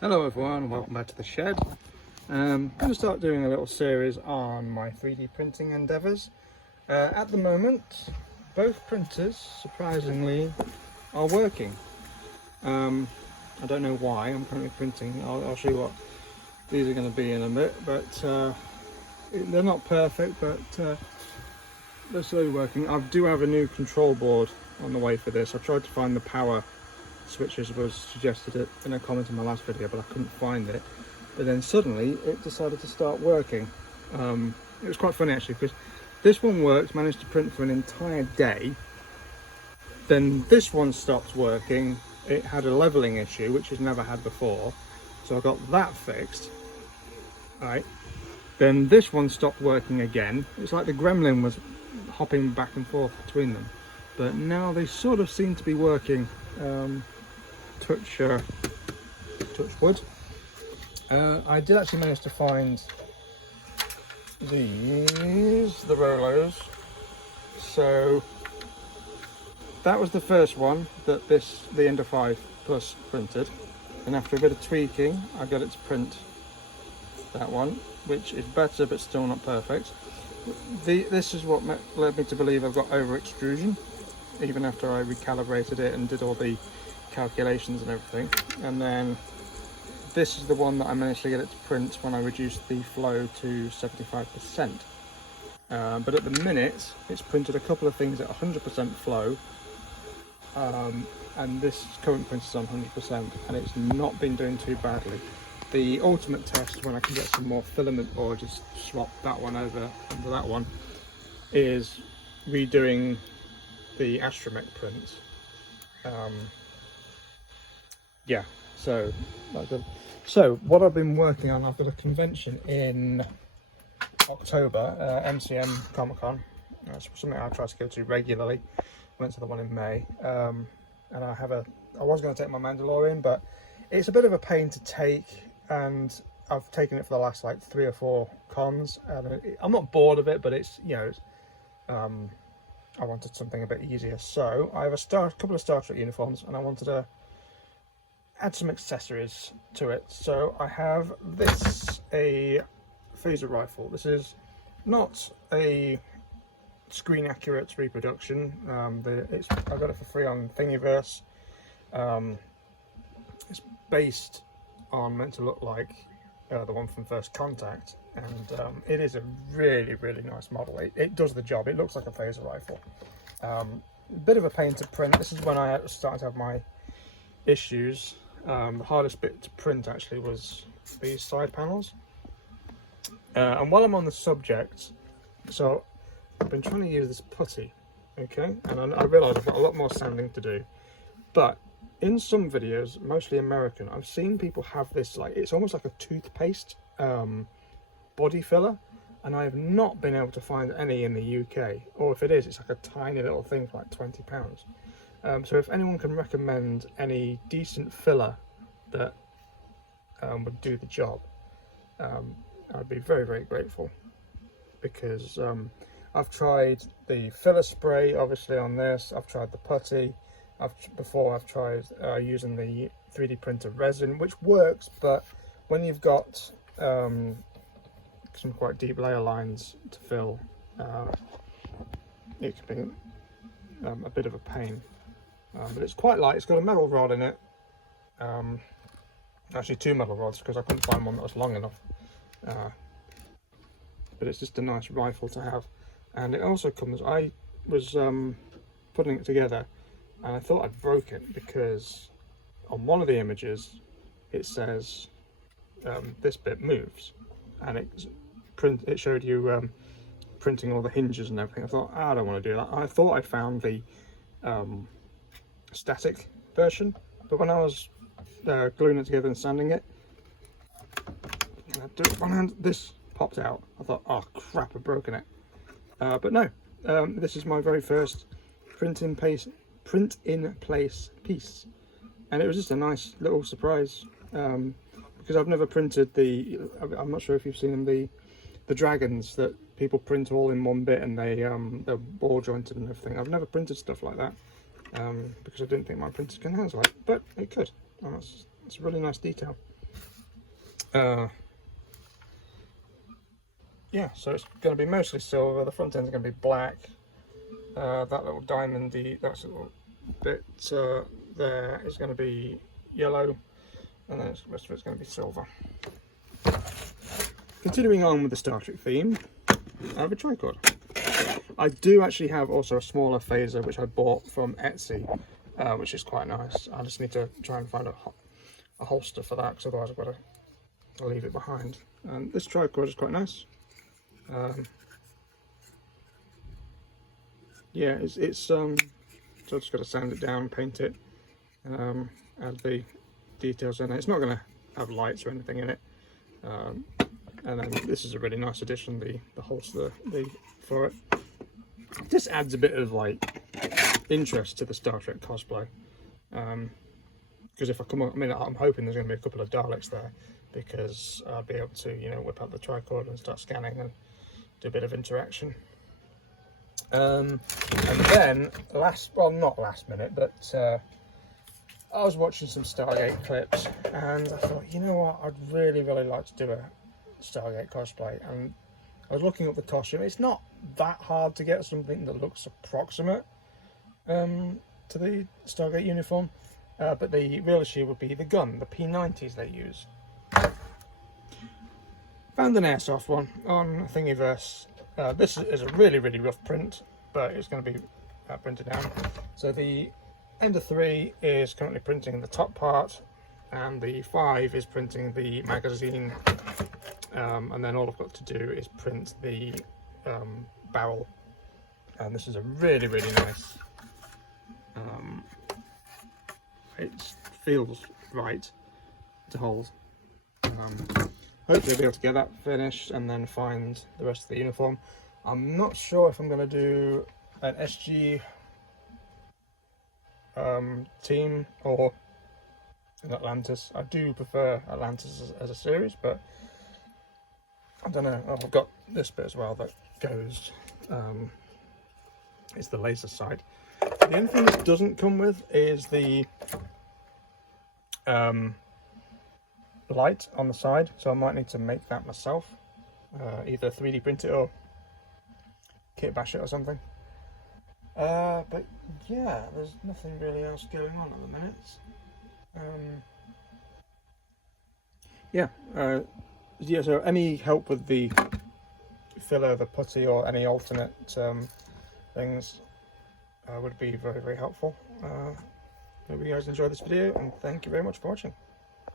Hello everyone, welcome back to the shed. I'm going to start doing a little series on my 3D printing endeavours. At the moment, both printers, surprisingly, are working. I don't know why. I'm currently printing. I'll show you what these are going to be in a bit, but they're not perfect, but they're slowly working. I do have a new control board on the way for this. I tried to find the power switches, was suggested it in a comment in my last video, but I couldn't find it. But then suddenly it decided to start working. It was quite funny actually, because this one worked, managed to print for an entire day. Then this one stopped working. It had a leveling issue, which it's never had before, so I got that fixed. Right. Then this one stopped working again. It's like the gremlin was hopping back and forth between them, but now they sort of seem to be working. Touch wood. I did actually manage to find the Rolos. So that was the first one that the Ender 5 Plus printed, and after a bit of tweaking I got it to print that one, which is better but still not perfect. This is what led me to believe I've got over extrusion, even after I recalibrated it and did all the calculations and everything. And then this is the one that I managed to get it to print when I reduced the flow to 75%. But at the minute it's printed a couple of things at 100% flow, and this current print is on 100%, and it's not been doing too badly. The ultimate test, when I can get some more filament or just swap that one over into that one, is redoing the astromech print. Yeah, so that's good. So what I've been working on, I've got a convention in October, MCM Comic Con. That's something I try to go to regularly. Went to the one in May, and I was going to take my Mandalorian, but it's a bit of a pain to take, and I've taken it for the last like 3 or 4 cons, and I'm not bored of it, but it's, you know, I wanted something a bit easier. So I have a couple of Star Trek uniforms, and I wanted to add some accessories to it. So I have a phaser rifle. This is not a screen accurate reproduction. I got it for free on Thingiverse. It's based on, meant to look like the one from First Contact, and it is a really nice model. It does the job. It looks like a phaser rifle. Bit of a pain to print. This is when I started to have my issues. The hardest bit to print actually was these side panels. And while I'm on the subject, so I've been trying to use this putty, okay, and I realise I've got a lot more sanding to do, but in some videos, mostly American, I've seen people have this, like, it's almost like a toothpaste body filler, and I have not been able to find any in the UK, or if it is, it's like a tiny little thing for like £20. So if anyone can recommend any decent filler that would do the job, I'd be very grateful, because I've tried the filler spray obviously on this, I've tried the putty, I've tried using the 3D printer resin, which works, but when you've got some quite deep layer lines to fill, it can be a bit of a pain. But it's quite light. It's got a metal rod in it, actually 2 metal rods, because I couldn't find one that was long enough, but it's just a nice rifle to have. And it also comes, I was putting it together and I thought I'd broke it, because on one of the images it says this bit moves, and it showed you printing all the hinges and everything. I thought, I don't want to do that. I thought I found the static version, but when I was gluing it together and sanding it, I do it one hand, this popped out. I thought, oh crap, I've broken it. But no, this is my very first print in place piece, and it was just a nice little surprise, because I've never printed I'm not sure if you've seen them, the dragons that people print all in one bit, and they're ball jointed and everything. I've never printed stuff like that, because I didn't think my printers can handle it, but it could. And it's a really nice detail. Yeah, so it's going to be mostly silver. The front end is going to be black. That little diamond, that little bit there is going to be yellow, and then the rest of it's going to be silver. Continuing on with the Star Trek theme, I have a tricord. I do actually have also a smaller phaser which I bought from Etsy, which is quite nice. I just need to try and find a holster for that, because otherwise I've got to leave it behind. And this tricord is quite nice. Yeah, so I've just got to sand it down, paint it, add the details in it. It's not going to have lights or anything in it. And then this is a really nice addition, the holster for it. This adds a bit of like interest to the Star Trek cosplay. Because if I come on, I mean, I'm hoping there's going to be a couple of Daleks there, because I'll be able to, you know, whip out the tricord and start scanning and do a bit of interaction. And then not last minute, but I was watching some Stargate clips, and I thought, you know what, I'd really like to do a Stargate cosplay. And I was looking up the costume. It's not that hard to get something that looks approximate to the Stargate uniform, but the real issue would be the gun, the P90s they use. Found an airsoft one on Thingiverse. This is a really rough print, but it's going to be printed down. So the Ender 3 is currently printing the top part, and the 5 is printing the magazine, and then all I've got to do is print the barrel. And this is a really nice. It feels right to hold. Hopefully I'll be able to get that finished and then find the rest of the uniform. I'm not sure if I'm going to do an SG team or an Atlantis. I do prefer Atlantis as a series, but I don't know. Oh, I've got this bit as well that goes, it's the laser side. The only thing this doesn't come with is the light on the side, so I might need to make that myself, either 3D print it or kit bash it or something. But yeah, there's nothing really else going on at the minute. Yeah, so any help with the filler, the putty, or any alternate things would be very helpful. Hope you guys enjoyed this video, and thank you very much for watching.